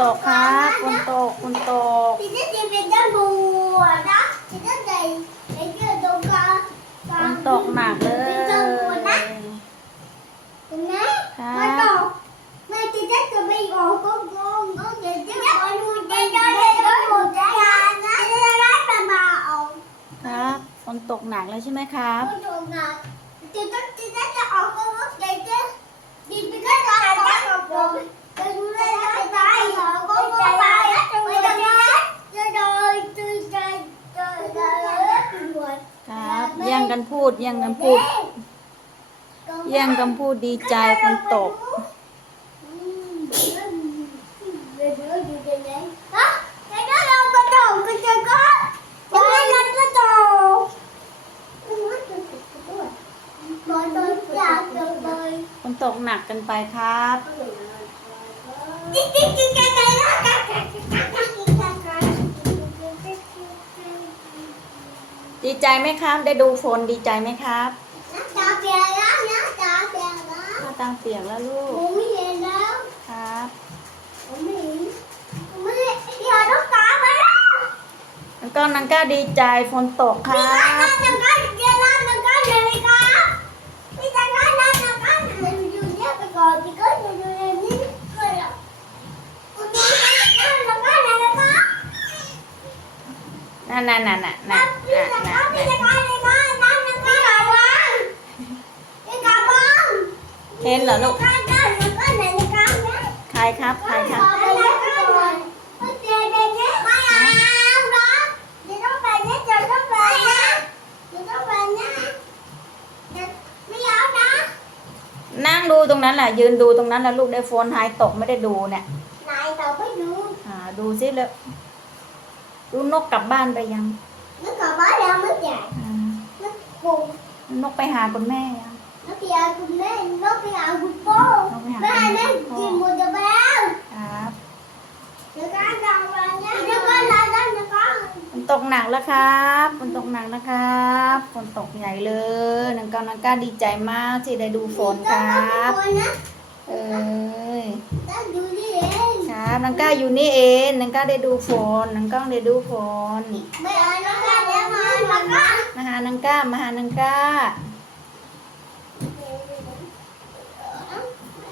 ตกครับฝนตก ฝนตกฉันจะเป็นเจ้าบัวนะฉันจะไปเจ้าตกครับฝนตกหนักเลยเป็นเจ้าบัวนะ ฝนตกมันจะจะไปออกก็งงก็จะจะไปดูเจ้าเจ้าบัวจะยานะจะได้ไปมาเอาครับ ฝนตกหนักแล้วใช่ไหมครับ ฝนตกหนักจะต้องกันพูดแย่งกันพูดแย่งกันพูดดีใจคนตกคนตกหนักกันไปครับดีใจไหมครับ ได้ดูฝนดีใจไหมครับน้ำตาเปียกแล้วน้ำตาเปียกแล้วน้ำตาเปียกแล้ว ลูกผมไม่เห็นแล้ว ครับผมไม่เห็นผมไม่เห็นเดี๋ยวนู้ตาไปแล้วน้องก้อนนังก้าดีใจฝนตกครับนั่นนั่นนั่นนั่นนั่นนั่นเห็นเหรอลูกใครครับใครครับนั่งดูตรงนั้นแหละยืนดูตรงนั้นแหละลูกได้โฟนหายตกไม่ได้ดูเนี่ยนายตกไม่ดูอ่าดูซิแล้วลูกนกกลับบ้านไปยัง นกกลับบ้านแล้วนึกใหญ่นึกปุนกไปหาคุณแม่ยังนกไปหาคุณแม่นกไปหาคุณพ่อนกไปหาคุณแม่แม่แม่กินหมดแล้วครับเดี๋ยวดังนี่ยเก้านนั้นี๋ยวก็ฝนตกหนักแล้วครับฝนตกหนักนะครับ ฝนตกใหญ่เลยนังกานังก้าดีใจมากที่ได้ดูฝนครับ เอ้ยับนังก้าอยู่นี่เอง นังก้าได้ดูฝนนังก้าได้ดูฝนนี่ไม่เอานังก้าเดี๋ยวมาามาหานังก้า มาหานังก้า